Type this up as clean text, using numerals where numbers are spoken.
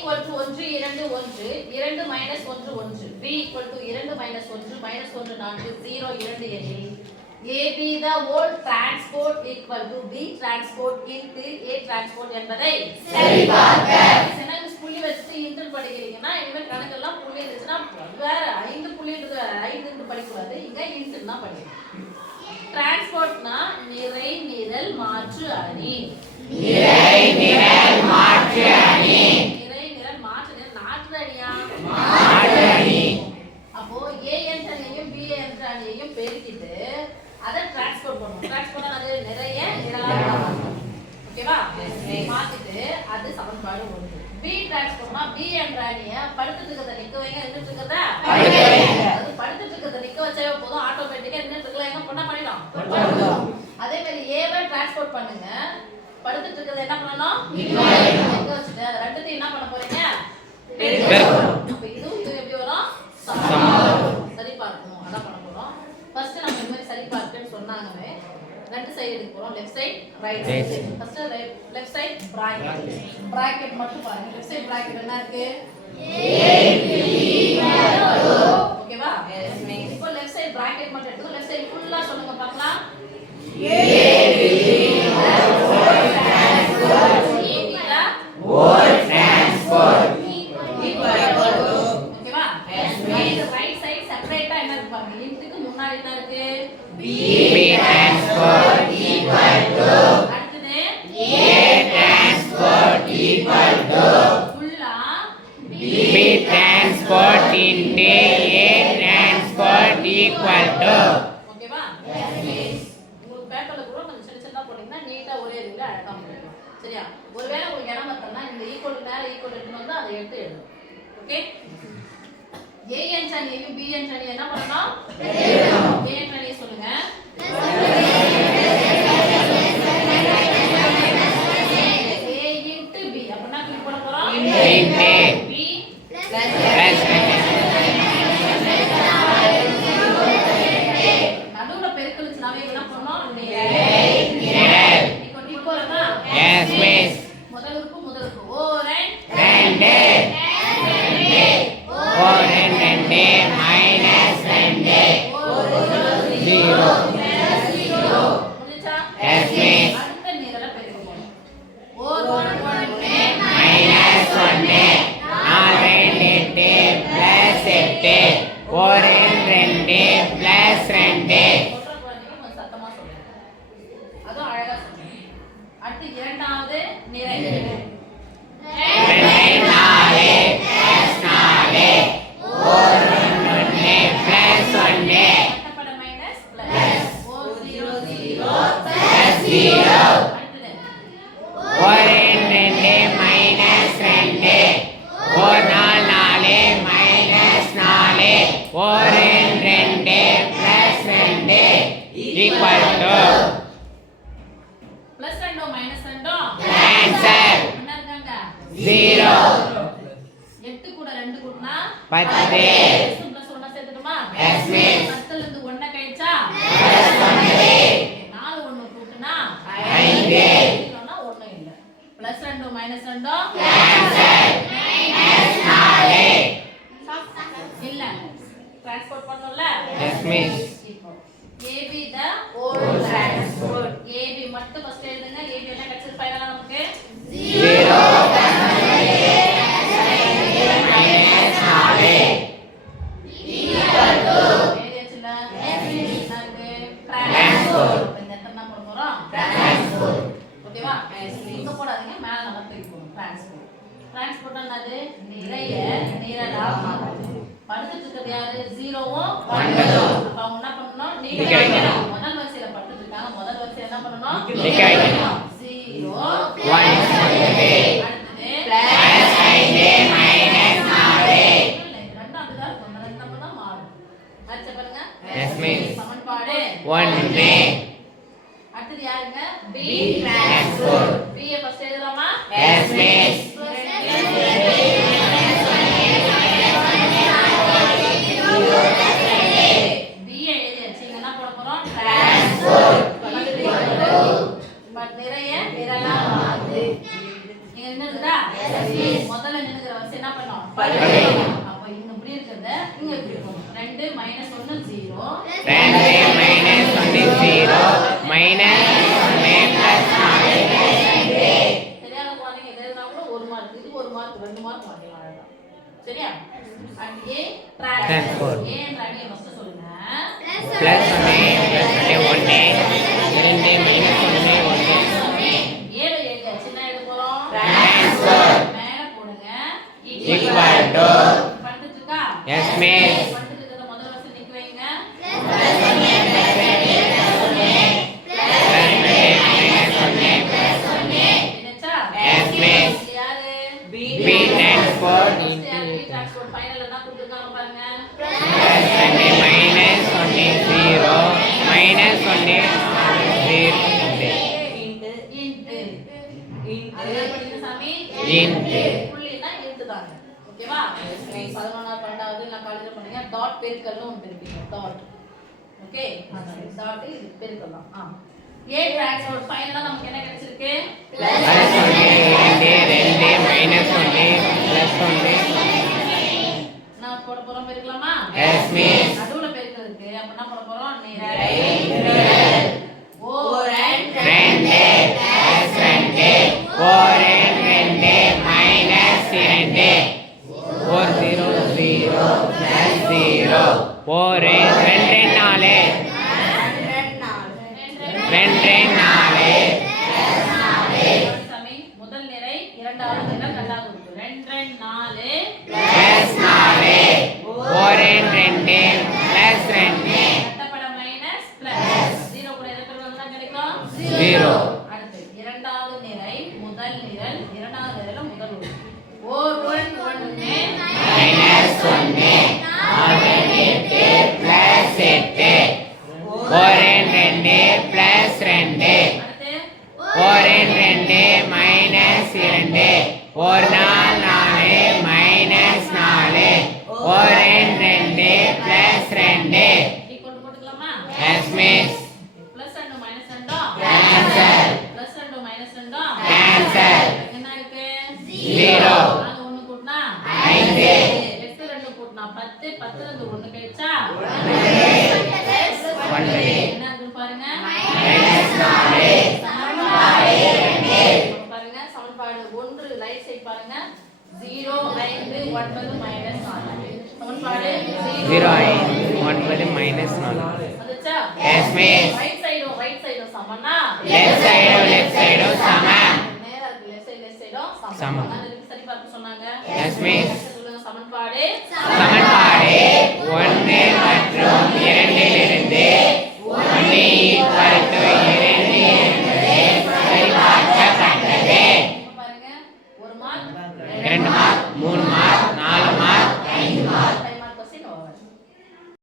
equal to 1 2 1 2 minus 1 1 b equal to 2 minus 1 minus 1 4 0 2 எனில் AB the whole transport equal to B transport into A transport என்பதை சரிபார்க்க. செனக்கு புள்ளி வச்சிட்டு inter படிக்கிறீங்கன்னா இனிமே கணக்கெல்லாம் புள்ளி இருந்துச்சுன்னா வேற 5 புள்ளின்றது 5 இன்டு படிக்க கூடாது. இங்க இன்டர் தான் படிக்கணும். டிரான்ஸ்போர்ட்னா நிறை நிரல் மாற்று அணி. நிறை நிரல் மாற்று அணி. நிறை நிரல் மாற்று அணி நாற்று அணியா? மாற்று அணி. அப்போ A என்ற அணியையும் B என்ற அணியையும் பெருக்கிட்டு அதை டிரான்ஸ்போர்ட் பண்ணுவோம். டிரான்ஸ்போர்ட்னா அது நிறைய நிரலா மாற்றணும். ஓகேவா? மாத்திட்டு அது சமன்பாடு 1. B டிரான்ஸ்போர்ட்னா B என்ற அணியை படுத்துட்டு இருக்கத நிக்க வைங்க, நின்னுட்டு இருக்கத படுக்க வைங்க. அது படுத்துட்டு இருக்கத நிக்க வச்சாவே போதும், ஆட்டோமேட்டிக்கா நின்னுட்டு இருக்கல எங்க பண்ணா பண்ணிடும். அதே மாதிரி A வை டிரான்ஸ்போர்ட் பண்ணுங்க. படுத்துட்டு இருக்கத என்ன பண்ணனும்? நிக்க வச்சிட்டு ரெண்டுத்தையும் என்ன பண்ண போறீங்க? பெருக்கணும். அப்ப இது எப்படி வரும்? சமம். சரி பார்க்கணும். அத பண்ண போறோம். ஃபர்ஸ்ட் நம்ம இந்த மாதிரி சரி பார்க்கன்னு சொன்னாங்கவே ரெண்டு சைடு எடுக்க போறோம். Left side right side. First left side bracket. Bracket மட்டும் பாருங்க. லெஃப்ட் சைடு பிராக்கெட் என்ன இருக்கு? ஓகேவா? இப்போ லெஃப்ட் சைடு பிராக்கெட் மட்டும் எடுத்து லெஃப்ட் சைடு ஃபுல்லா சொல்லுங்க பார்க்கலாம். சரியா? ஒருவேளை உங்களுக்கு இடம் பார்த்தா இந்த ஈக்குவல் மேல ஈக்குவல் எடுத்து வந்து அதை எடுத்து எழுதணும். ஓகே? A என்ற அணியையும் B என்ற அணியை என்ன பண்ணணும்? எழுதணும். A என்ற அணியை சொல்லுங்க. A into B. அப்பனா கிளிக் பண்ண போறோம். B plus நடுவுல பெருக்கல்ச்சுனாவே என்ன பண்ணனும்? நிரல். ஈக்குவல்னா எஸ் மிஸ். முதல் உறுப்பு ஓ 2 ஓ 2 மைனஸ் 2 0 முடிச்சா எஸ் மிஸ். அடுத்த நிரலை பெருக்க போறோம். ஓ 1 மைனஸ் 1 4 8 பிளஸ் 8 ஓ 2 பிளஸ் 2 சத்தமா சொல்லுங்க. அது அழகா சொல்லுங்க. அடுத்து இரண்டாவது நிரை. 2 4 பிளஸ் 4 ஓ 1 பிளஸ் 1 மொத்தப்பட மைனஸ் பிளஸ் ஓ 0 0 பிளஸ் 0 அடுத்து ஓ 2 மைனஸ் 2 ஓ 4 4 மைனஸ் 4 ஓ 2 plus 2 equal to plus 2 minus 2 answer என்ன இருக்காங்க 0. 8 கூட 2 கூட்டினா 10. பிளஸ் 1 சேர்த்துடுமா? Yes miss. 10 ல இருந்து 1 கழிச்சா பிளஸ் 1. 4 1 கூட்டினா 5. இல்லனா 1 இல்ல. Plus 2 minus 2 answer minus 4. இல்ல டிரான்ஸ்போர்ட் பண்ணனும்ல? Yes miss. இப்போ AB the whole transport. AB மட்டும் ஃபர்ஸ்ட் எழுதுங்க. AB என்ன கட்சி ஃபைனலா நமக்கு 0 மைனஸ் 4 ஈக்குவல் டு எழுதியாச்சுல? Yes miss. டிரான்ஸ்போர்ட். இந்த இடத்துல என்ன போட போறோம்? டிரான்ஸ்போர்ட். ஓகேவா? இங்க போடாதீங்க, மேல நல்லா தூக்கி போடுங்க. டிரான்ஸ்போர்ட். டிரான்ஸ்போர்ட் என்னது? நிறைய நிரலா மாற்றுது. படுத்துட்டு இருக்கிறது யாரு? 0வும் 1ம். அப்ப அவங்க என்ன பண்ணனும்? நீங்க வைக்கணும். முதல் வரிசையில படுத்துட்டு இருக்காங்க. முதல் வரிசையில என்ன பண்ணனும்? நீங்க வைக்கணும். 0 1 அடுத்து பிளஸ் 5 மைனஸ் 4 ரெண்டும் அப்படிதான் இருக்கும். அந்த ரெண்டு நம்ம தான் மாறும். அடுத்து பாருங்க. Yes miss. சமன்பாடு 1 அடுத்து யாருங்க? B transport. B ஐ ஃபர்ஸ்ட் எழுதலாமா? Yes miss. பட் நிறைய நிரலா மாறுது. நீங்க என்ன முதல்ல நின்னுக்கிற வரிசை என்ன பண்ணோம் அப்ப இங்க இப்படி இருக்கிறத இங்க இப்படி போகணும் 2 - 1 0 2 - 1 0 சரியான குழந்தைங்க எழுதுனா கூட 1 மார்க் இது 1 மார்க் 2 மார்க் வாங்கலாம் அழகா சரியா and a transport a என்ற அணியை ஃபர்ஸ்ட் சொல்லுங்க plus 1 1 2 minus 1 1 ஏல எழுத சின்ன எழுத போறோம் transport மேல போடுங்க equal to பண்ணிட்டு இருக்கா yes miss பண்ணிட்டு இருக்க முதல் வரிசை நிக்க வைங்க என்னச்சா yes miss யாரு b transport transport ஃபைனல் என்ன கொடுத்திருக்காங்க பாருங்க plus 1 minus 1 0 minus 1 0 புள்ளினா இன்ட்டுதாங்க ஓகேவா 11வது 12வது நான் காலேஜ்ல பண்ணீங்க டாட் பெருக்கல்னு ஒன்னு பெருப்பீங்க டாட் ஓகே டாட் இது பெருக்கலாம் a டிரான்ஸ்போர்ட் ஃபைனலா நமக்கு என்ன கிடைச்சிருக்கு plus 1 2 minus 1 plus 1 நான் போட போறோம் பெருக்கலாமா yes miss நடுவுல பெருக்கிறதுக்கு அப்ப என்ன போட போறோம் நிறை ஓ 2 plus 2 4 2 minus 2 4 0 0 plus 0 4 2 4 சாமி முதல் நிறை இரண்டாவது நிறை கண்டாக இருக்கு 2 4 plus 4 4 2 plus 2 கட்டப்பட மைனஸ் பிளஸ் 0 கூட எது பெருக்கல் தான் கிடைக்கும் 0 அடுத்து இரண்டாவது நிறை முதல் நிரல் இரண்டாவது நிரல் முதல் உரு ஓர் 1 1 minus 1 6 8 plus 8 4 2 plus 2 அடுத்து 4 2 minus 2 4 4 minus 4 4 2 plus 2 டி கொண்டு போட்டுக்கலாமா yes miss plus and minus அண்டா cancel பிளஸ் அண்ட் மைனஸ் அண்டா cancel என்ன இருக்கு 0 நாங்க 1 கூட்டினா 5 8 2 கூட்டினா 10 10 இருந்து 1 கழிச்சா 1 என்ன இருக்கு பாருங்க minus 4 பாருங்க சமன்பாடு 1 ரைட் சைடு பாருங்க 0 5 9 மைனஸ் 4 சமன்பாடு 0 9 minus 4 வந்துச்சா yes miss ரைட் சைடும் சமம்னா left side சமம் நேரா இருக்கு லெஃப்ட் சைடும் சமம். சமம் அது சரி பார்த்து சொன்னாங்க yes miss சொல்லுங்க சமன்பாடு சமன்பாடு 1 மற்றும் 2 இலிருந்து 1 equal to 2 என்பது சரிபார்க்கப்பட்டது இப்ப பாருங்க ஒரு மார்க் 2 மார்க் 3